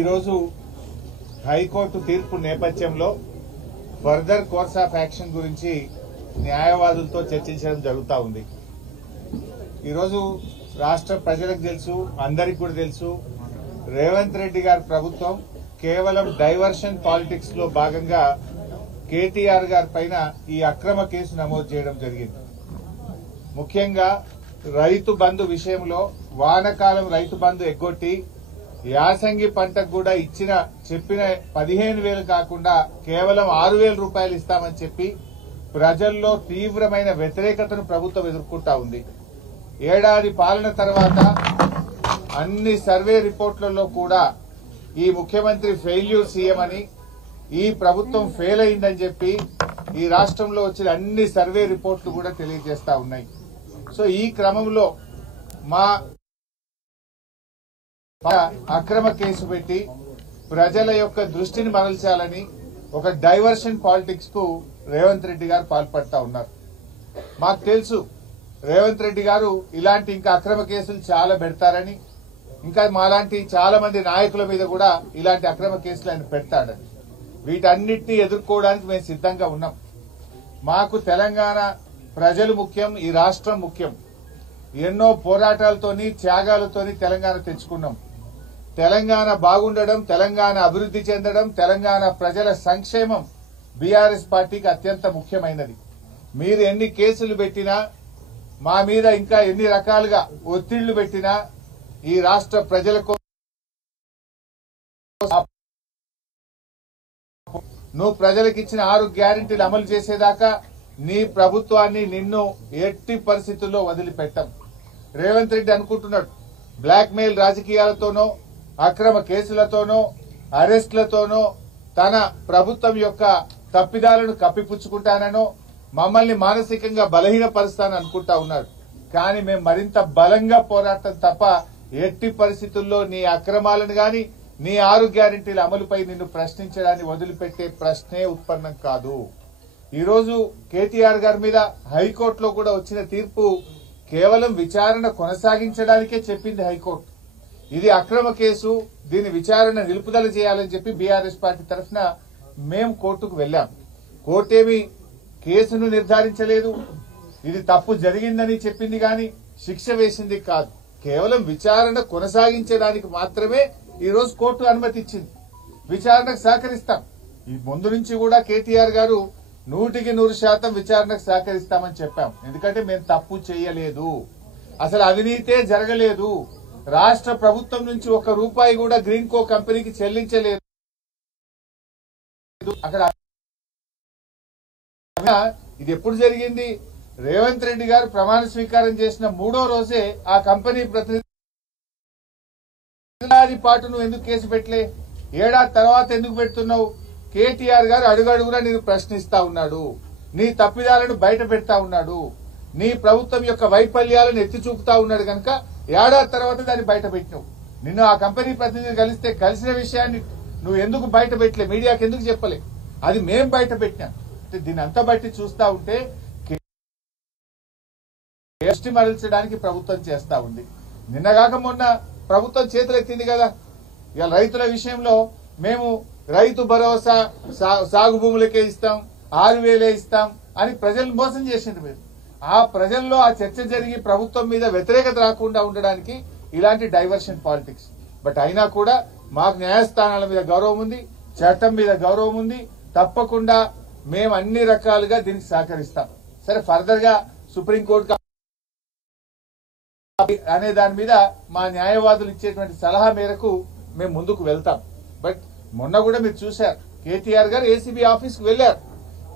ఈరోజు హైకోర్టు తీర్పు నేపథ్యంలో ఫర్దర్ కోర్స్ ఆఫ్ యాక్షన్ గురించి న్యాయవాదులతో చర్చించడం జరుగుతూ ఉంది. ఈరోజు రాష్ట్ర ప్రజలకు తెలుసు, అందరికీ కూడా తెలుసు, రేవంత్ రెడ్డి గారి ప్రభుత్వం కేవలం డైవర్షన్ పాలిటిక్స్ లో భాగంగా కేటీఆర్ గారి పైన ఈ అక్రమ కేసు నమోదు చేయడం జరిగింది. ముఖ్యంగా రైతు బంధు విషయంలో వానాకాలం రైతు బంధు ఎగ్గొట్టి యాసంగి పంటకు కూడా చెప్పిన 15,000 కాకుండా కేవలం 6,000 రూపాయలు ఇస్తామని చెప్పి ప్రజల్లో తీవ్రమైన వ్యతిరేకతను ప్రభుత్వం ఎదుర్కొంటా ఉంది. ఏడాది పాలన తర్వాత అన్ని సర్వే రిపోర్టులలో కూడా ఈ ముఖ్యమంత్రి ఫెయిల్యూర్ సీఎం అని, ఈ ప్రభుత్వం ఫెయిల్ అయిందని చెప్పి ఈ రాష్ట్రంలో వచ్చిన అన్ని సర్వే రిపోర్టులు కూడా తెలియజేస్తా ఉన్నాయి. సో ఈ క్రమంలో మా అక్రమ కేసు పెట్టి ప్రజల యొక్క దృష్టిని మరల్చాలని ఒక డైవర్షన్ పాలిటిక్స్ కు రేవంత్ రెడ్డి గారు పాల్పడతా ఉన్నారు. మాకు తెలుసు రేవంత్ రెడ్డి గారు ఇలాంటి ఇంకా అక్రమ కేసులు చాలా పెడతారని, ఇంకా మాలాంటి చాలా మంది నాయకుల మీద కూడా ఇలాంటి అక్రమ కేసులు ఆయన పెడతాడని. వీటన్నిటినీ ఎదుర్కోవడానికి మేము సిద్ధంగా ఉన్నాం. మాకు తెలంగాణ ప్రజలు ముఖ్యం, ఈ రాష్ట్రం ముఖ్యం. ఎన్నో పోరాటాలతోని త్యాగాలతోని తెలంగాణ తెచ్చుకున్నాం. తెలంగాణ బాగుండడం, తెలంగాణ అభివృద్ది చెందడం, తెలంగాణ ప్రజల సంక్షేమం బీఆర్ఎస్ పార్టీకి అత్యంత ముఖ్యమైనది. మీరు ఎన్ని కేసులు పెట్టినా, మా మీద ఇంకా ఎన్ని రకాలుగా ఒత్తిళ్లు పెట్టినా ఈ రాష్ట్ర ప్రజలకు నువ్వు ప్రజలకు ఇచ్చిన 6 గ్యారెంటీలు అమలు చేసేదాకా నీ ప్రభుత్వాన్ని నిన్ను ఎట్టి పరిస్థితుల్లో వదిలిపెట్టం. రేవంత్ రెడ్డి అనుకుంటున్నాడు బ్లాక్ మెయిల్ రాజకీయాలతోనో, అక్రమ కేసులతోనో, అరెస్టులతోనో తన ప్రభుత్వం యొక్క తప్పిదాలను కప్పిపుచ్చుకుంటానో, మమ్మల్ని మానసికంగా బలహీనపరుస్తానని అనుకుంటా ఉన్నాడు. కానీ మేము మరింత బలంగా పోరాటం తప్ప ఎట్టి పరిస్థితుల్లో నీ అక్రమాలను గాని, నీ 6 గ్యారెంటీల అమలుపై నిన్ను ప్రశ్నించడాన్ని వదిలిపెట్టే ప్రశ్నే ఉత్పన్నం కాదు. ఈరోజు కేటీఆర్ గారి మీద హైకోర్టులో కూడా వచ్చిన తీర్పు కేవలం విచారణ కొనసాగించడానికే చెప్పింది హైకోర్టు. ఇది అక్రమ కేసు, దీని విచారణ నిలుపుదల చేయాలని చెప్పి బీఆర్ఎస్ పార్టీ తరఫున మేము కోర్టుకు వెళ్లాం. కోర్టేమి కేసును నిర్ధారించలేదు, ఇది తప్పు జరిగిందని చెప్పింది గాని శిక్ష వేసింది కాదు. కేవలం విచారణ కొనసాగించడానికి మాత్రమే ఈ రోజు కోర్టు అనుమతి ఇచ్చింది. విచారణకు సహకరిస్తాం. ఈ ముందు నుంచి కూడా కేటీఆర్ గారు 100% విచారణకు సహకరిస్తామని చెప్పాం. ఎందుకంటే మేము తప్పు చేయలేదు, అసలు అవినీతే జరగలేదు, రాష్ట్ర ప్రభుత్వం నుంచి 1 రూపాయి కూడా గ్రీన్ కో కంపెనీకి చెల్లించలేదు. అక్కడ ఇది ఎప్పుడు జరిగింది? రేవంత్ రెడ్డి గారు ప్రమాణ స్వీకారం చేసిన 3వ రోజే ఆ కంపెనీ ప్రతినిధి పాటు నువ్వు ఎందుకు కేసు పెట్టలే? ఏడాది తర్వాత ఎందుకు పెడుతున్నావు? కేటీఆర్ గారు అడుగడుగునా నేను ప్రశ్నిస్తా ఉన్నాడు, నీ తప్పిదాలను బయట పెడతా ఉన్నాడు, నీ ప్రభుత్వం యొక్క వైఫల్యాలను ఎత్తి చూపుతా ఉన్నాడు కనుక ఏడాది తర్వాత దాన్ని బయట పెట్టినావు. నిన్ను ఆ కంపెనీ ప్రతినిధిని కలిసిన విషయాన్ని నువ్వు ఎందుకు బయట పెట్టలే? మీడియాకి ఎందుకు చెప్పలే? అది మేం బయట పెట్టినాం. దీన్ని అంతా బట్టి చూస్తా ఉంటే దృష్టి మరల్చడానికి ప్రభుత్వం చేస్తా ఉంది. నిన్నగాక మొన్న ప్రభుత్వం చేతులెత్తింది కదా. ఇవాళ రైతుల విషయంలో మేము రైతు భరోసా సాగు భూములకే ఇస్తాం, 6,000 ఇస్తాం అని ప్రజలను మోసం చేసింది. మీరు ఆ ప్రజల్లో ఆ చర్చ జరిగి ప్రభుత్వం మీద వ్యతిరేకత రాకుండా ఉండడానికి ఇలాంటి డైవర్షన్ పాలిటిక్స్. బట్ అయినా కూడా మాకు న్యాయస్థానాల మీద గౌరవం ఉంది, చట్టం మీద గౌరవం ఉంది. తప్పకుండా మేము అన్ని రకాలుగా దీనికి సహకరిస్తాం. సరే, ఫర్దర్ గా సుప్రీంకోర్టు అనే దాని మీద మా న్యాయవాదులు ఇచ్చేటువంటి సలహా మేరకు మేము ముందుకు వెళ్తాం. బట్ మొన్న కూడా మీరు చూశారు, కేటీఆర్ గారు ఏసీబీ ఆఫీస్ కు వెళ్లారు.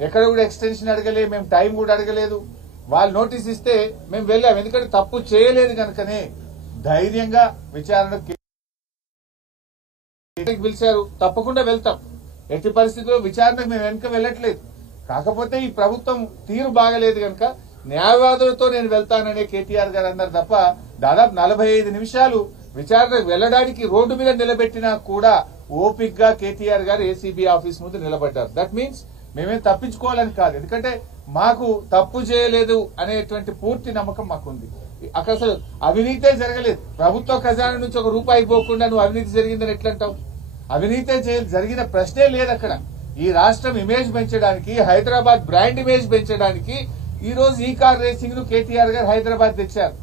ఎక్కడ కూడా ఎక్స్టెన్షన్ అడగలే, మేము టైం కూడా అడగలేదు. వాళ్ళు నోటీస్ ఇస్తే మేము వెళ్ళాం. ఎందుకంటే తప్పు చేయలేదు కనుకనే ధైర్యంగా విచారణకు పిలిచారు. తప్పకుండా వెళ్తాం. ఎట్టి పరిస్థితుల్లో విచారణకు మేము వెనక వెళ్ళట్లేదు. కాకపోతే ఈ ప్రభుత్వం తీరు బాగలేదు కనుక న్యాయవాదులతో నేను వెళ్తాననే కేటీఆర్ గారు అన్నారు తప్ప దాదాపు 45 నిమిషాలు విచారణకు వెళ్లడానికి రోడ్డు మీద నిలబెట్టినా కూడా ఓపిక్ గా కేటీఆర్ గారు ఏసీబీ ఆఫీస్ ముందు నిలబడ్డారు. దట్ మీన్స్ మేమేం తప్పించుకోవాలని కాదు, ఎందుకంటే మాకు తప్పు చేయలేదు అనేటువంటి పూర్తి నమ్మకం మాకుంది. అక్కడ అసలు అవినీతే జరగలేదు. ప్రభుత్వ ఖజానా నుంచి 1 రూపాయి పోకుండా నువ్వు అవినీతి జరిగిందని ఎట్లంటావు? అవినీతే జరిగిన ప్రశ్నే లేదు అక్కడ. ఈ రాష్ట్రం ఇమేజ్ పెంచడానికి, హైదరాబాద్ బ్రాండ్ ఇమేజ్ పెంచడానికి ఈ రోజు ఈ కార్ రేసింగ్ ను కేటీఆర్ గారు హైదరాబాద్ తెచ్చారు.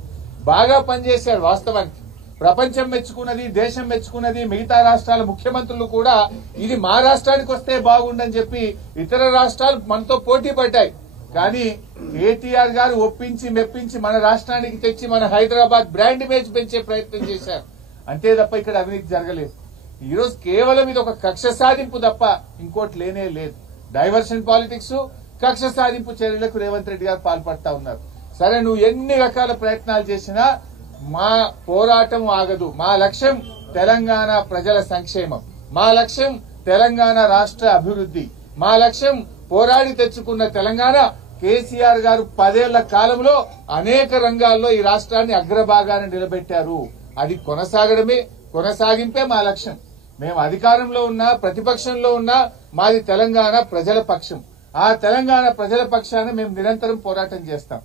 బాగా పనిచేశారు. వాస్తవానికి ప్రపంచం మెచ్చుకున్నది, దేశం మెచ్చుకున్నది. మిగతా రాష్ట్రాల ముఖ్యమంత్రులు కూడా ఇది మా రాష్ట్రానికి వస్తే బాగుండని చెప్పి ఇతర రాష్ట్రాలు మనతో పోటీ పడ్డాయి. కానీ కేటీఆర్ గారు ఒప్పించి మెప్పించి మన రాష్ట్రానికి తెచ్చి మన హైదరాబాద్ బ్రాండ్ ఇమేజ్ పెంచే ప్రయత్నం చేశారు. అంతే తప్ప ఇక్కడ అవినీతి జరగలేదు. ఈ రోజు కేవలం ఇది ఒక కక్ష సాధింపు తప్ప ఇంకోటి లేనే లేదు. డైవర్షన్ పాలిటిక్స్, కక్ష సాధింపు చర్యలకు రేవంత్ రెడ్డి గారు పాల్పడతా ఉన్నారు. సరే, నువ్వు ఎన్ని రకాల ప్రయత్నాలు చేసినా మా పోరాటం ఆగదు. మా లక్ష్యం తెలంగాణ ప్రజల సంక్షేమం, మా లక్ష్యం తెలంగాణ రాష్ట్ర అభివృద్ధి, మా లక్ష్యం పోరాడి తెచ్చుకున్న తెలంగాణ. కేసీఆర్ గారు 10 ఏళ్ల కాలంలో అనేక రంగాల్లో ఈ రాష్ట్రాన్ని అగ్రభాగాన నిలబెట్టారు. అది కొనసాగింపే మా లక్ష్యం. మేము అధికారంలో ఉన్నా, ప్రతిపక్షంలో ఉన్నా మాది తెలంగాణ ప్రజల పక్షం. ఆ తెలంగాణ ప్రజల పక్షాన మేము నిరంతరం పోరాటం చేస్తాం.